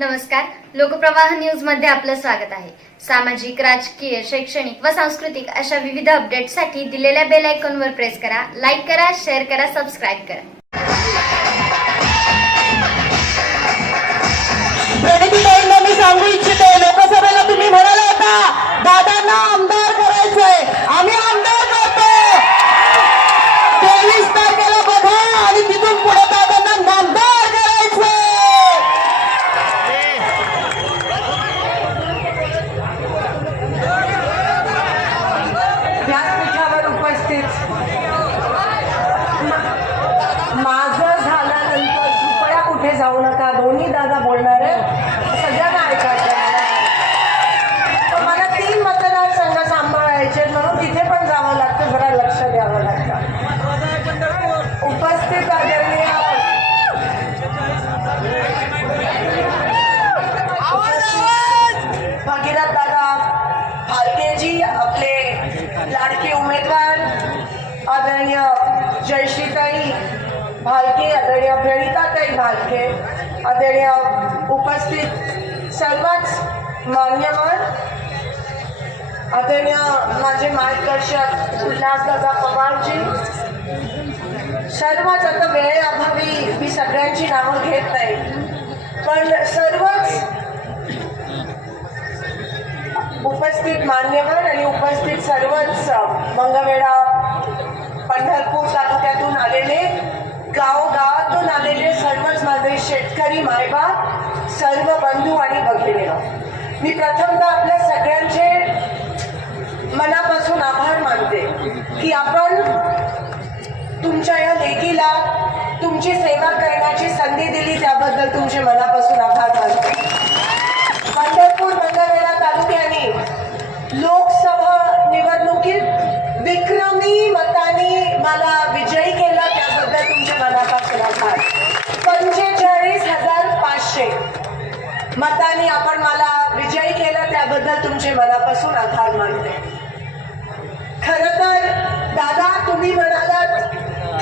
नमस्कार. लोकप्रवाह न्यूजमध्ये आपलं स्वागत आहे. सामाजिक राजकीय शैक्षणिक व सांस्कृतिक अशा विविध अपडेटसाठी दिलेल्या बेल आयकॉनवर प्रेस करा लाईक करा शेअर करा सबस्क्राईब करा. मी सांगू इच्छिते. लोकसभेला तुम्ही म्हणाला होता दादांना आमदार करायचंय. आम्ही दोन्ही दादा बोलणार आहे सगळ्यांना ऐकायचं पण मला तीन मतदारसंघ सांभाळायचे म्हणून तिथे पण जावं लागतं जरा लक्ष द्यावं लागतं. उपस्थित आदरणीय भगीरथ दादा फालकेजी आपले लाडके उमेदवार आदरणीय जयश्रीताई भालके आदरणीय प्रणिताताई भालके आदरणीय उपस्थित सर्वच मान्यवर आदरणीय माझे मार्गदर्शक उल्हासदादा पवारजी सर्वच आता वेळेअभावी मी सगळ्यांची नावं घेत नाही पण सर्वच उपस्थित मान्यवर आणि उपस्थित सर्वच मंगळवेढा पंढरपूर तालुक्यातून आलेले गाव गावातून आलेले सर्वच माझे शेतकरी मायबाप सर्व बंधू आणि भगिनी मी प्रथमतः आपल्या सगळ्यांचे मनापासून आभार मानते की आपण तुमच्या या लेकीला तुमची सेवा करण्याची संधी दिली त्याबद्दल तुमचे मनापासून आभार मानते. पंढरपूर मंगळवेढा तालुक्याने लोकसभा निवडणुकीत विक्रमी मताने मला विजयी केला.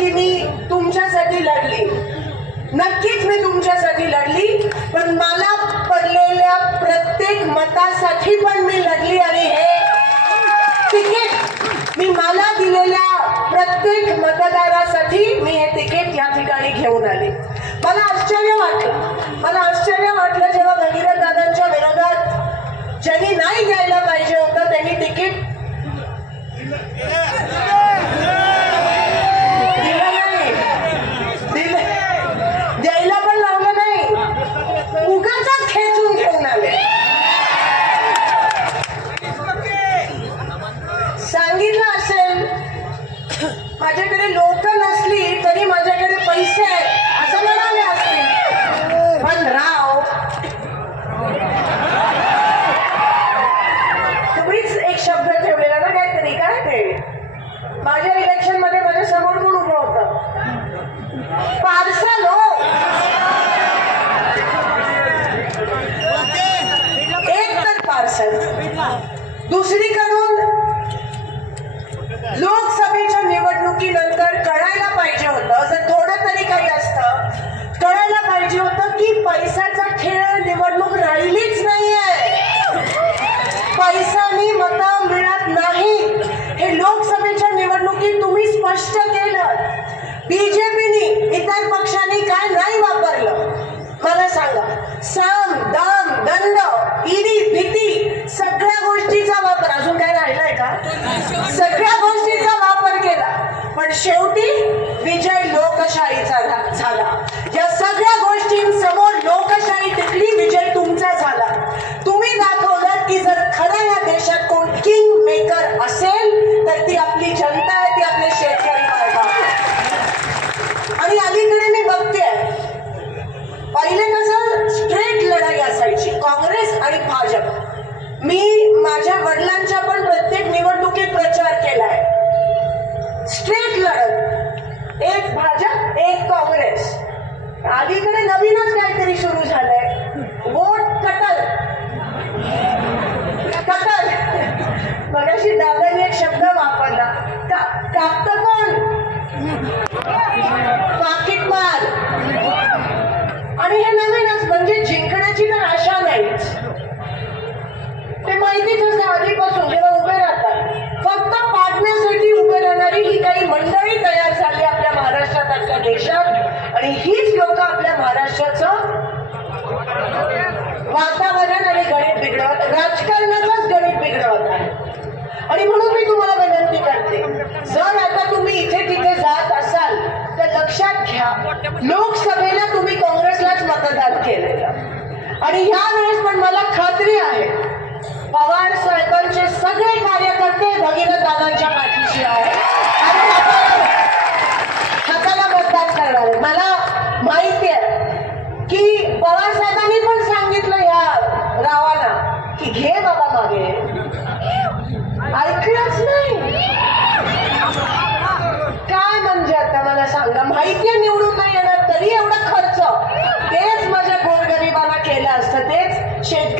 की मी तुमच्यासाठी लढली. नक्कीच मी तुमच्यासाठी लढली पण मला पडलेल्या प्रत्येक मतासाठी पण मी लढली आणि हे तिकीट मी मला दिलेल्या प्रत्येक मतदारासाठी मी हे तिकीट या ठिकाणी घेऊन आले. मला आश्चर्य वाटलं. मला आश्चर्य वाटलं जेव्हा भगीरथ दादांच्या विरोधात ज्यांनी नाही द्यायला पाहिजे होतं त्यांनी तिकीट दिलं नाही दिलं द्यायला पण लावलं नाही उगाच खेचून घेऊन आले सांगितलं असेल माझ्याकडे लोक नसली तरी माझ्याकडे पैसे आहेत असं म्हणाले असतील पण राव तुम्हीच एक शब्द ठेवलेला ना माझ्या इलेक्शनमध्ये माझ्यासमोर कोण उभं होतं? पार्सल हो. एक तर पार्सल. दुसरीकडून लोक बीजेपीने इतर पक्षांनी काय नाही वापरलं? मला सांगा. साम दाम दंड इडी भीती सगळ्या गोष्टीचा वापर. अजून काय राहिलाय का? सगळ्या गोष्टीचा वापर केला. पण शेवटी विजय लोकशाहीचा झाला या सगळ्या गोष्टींसमोर लोकशाही टिकली विजय तुमचा झाला तुम्ही दाखवलं की जर खरं या देशात कोण किंग मेकर असेल तर ती आपली जनता आहे ती आपले शेतकरी मायबाप आहे. आणि अलीकडे मी बघते पहिले कसं स्ट्रेट लढाई असायची काँग्रेस आणि भाजप. मी माझ्या वडिलांच्या पण प्रत्येक निवडणुकीत प्रचार केलाय. स्ट्रेट लढत. एक भाजप एक काँग्रेस. अलीकडे नवीनच काहीतरी सुरू झालं वोट कटल कटल मगाशी दादाने एक शब्द वापरला का कापत कोण पाकिट मार आणि हे नवीनच म्हणजे जिंकण्याची तर आणि हीच लोक आपल्या महाराष्ट्राचं वातावरण आणि गणित बिघडवत राजकारणाचंच गणित बिघडवत आहे आणि म्हणून मी तुम्हाला विनंती करते जर आता तुम्ही इथे तिथे जात असाल तर लक्षात घ्या लोकसभेला तुम्ही काँग्रेसलाच मतदान केलं. आणि यावेळेस पण मला खात्री आहे पवार साहेबांचे सगळे कार्यकर्ते भगीरथ दादा पाठीशी आहेत आणि हाताला- हाताला मतदान करणार आहे. मला माहिती आहे की पवार साहेबांनी पण सांगितलं या रावाला की घे बाबा मागे ऐकलंच नाही काय म्हणजे आता मला सांगा माहिती निवडून नाही येणार तरी एवढा खर्च. तेच माझ्या गोरगरिबाला केलं असतं तेच शेत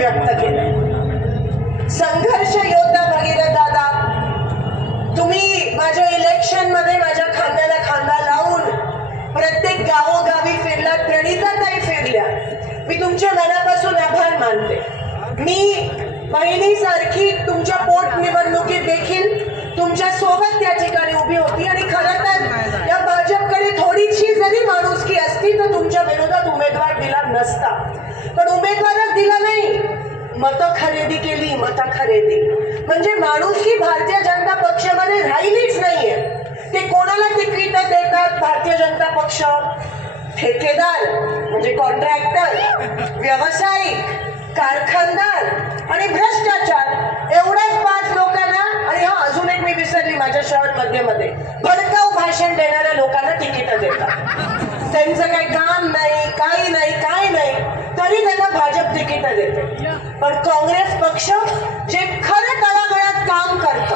व्यक्त केलं. संघर्ष योद्धा भगीरथ दादा तुम्ही माझ्या इलेक्शनमध्ये माझ्या खांद्याला खांदा लावून प्रत्येक गावोगावी फिरला प्रणिताताई फिरल्या. मी तुमच्या मनापासून आभार मानते. मी बहिणीसारखी तुमच्या पोट निवडणुकीत देखील तुमच्यासोबत त्या ठिकाणी उभी होती आणि खरं तर या भाजपकडे थोडीशी जरी माणुसकी असती तर तुमच्या विरोधात उमेदवार दिला नसता. पण उमेदवारच दिला नाही. मत खरेदी केली मत खरेदी. म्हणजे माणूस की भारतीय जनता पक्षामध्ये राहिलीच नाहीये. ते कोणाला तिकीट देतात भारतीय जनता पक्ष? ठेकेदार म्हणजे कॉन्ट्रॅक्टर व्यावसायिक कारखानदार आणि भ्रष्टाचार. एवढ्याच पाच लोकांना आणि हा अजून एक मी विसरली माझ्या शहर मध्येमध्ये. भडकाऊ भाषण देणाऱ्या लोकांना तिकीट देतात. त्यांचं काही काम नाही काही नाही. तरी त्यांना भाजप तिकीट देते. पण काँग्रेस पक्ष जे खरं तळागळात काम करत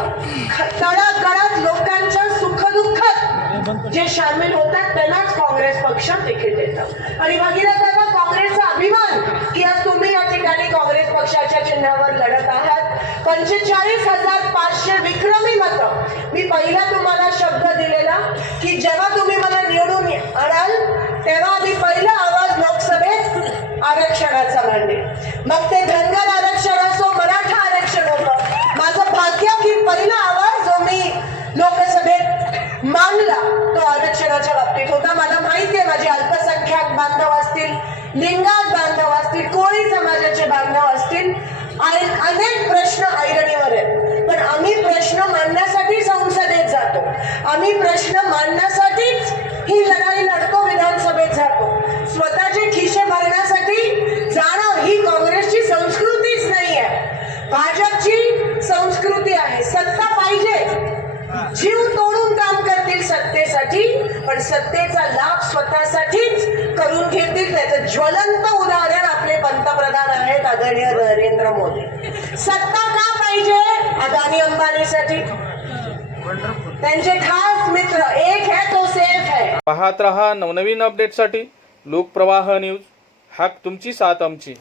तळागळात लोकांच्या सुखदुःखात जे सामील होतात त्यांनाच काँग्रेस पक्ष तिकीट देतं. आणि भगीरथांना काँग्रेसचा अभिमान की आज तुम्ही या ठिकाणी काँग्रेस पक्षाच्या चिन्हावर लढत आहात. पंचेचाळीस हजार पाचशे विक्रमी मत. मी पहिला तुम्हाला शब्द दिलेला की जेव्हा मग ते धनगर आरक्षण असो मराठा आरक्षण होतं. माझं भाग्य की पहिला आवाज जो मी लोकसभेत मांडला तो आरक्षणाच्या बाबतीत होता. मला माहिती आहे माझे अल्पसंख्याक बांधव असतील लिंगात बांधव असतील कोळी समाजाचे बांधव असतील. आणि अनेक प्रश्न ऐरणीवर आहेत. पण आम्ही प्रश्न मांडण्यासाठी संसदेत जातो. आम्ही प्रश्न मांडण्यासाठीच ही लढाई लढतो विधानसभेत जातो स्वतःचे खिशे भरण्यासाठी जाणं ही काँग्रेसची संस्कृतीच नाही आहे भाजपची संस्कृती आहे सत्ता पाहिजे जीव तोडून काम करतील सत्तेसाठी पण सत्तेचा लाभ स्वतःसाठीच करून घेतील त्याचं ज्वलंत उदाहरण आपले पंतप्रधान आहेत आदरणीय नरेंद्र मोदी सत्ता का पाहिजे? अदानी अंबानीसाठी. त्यांचे खास मित्र एक है तो सेफ है. पाहत रहा नवनवीन अपडेटसाठी लोकप्रवाह न्यूज हाक तुमची साथ आमची.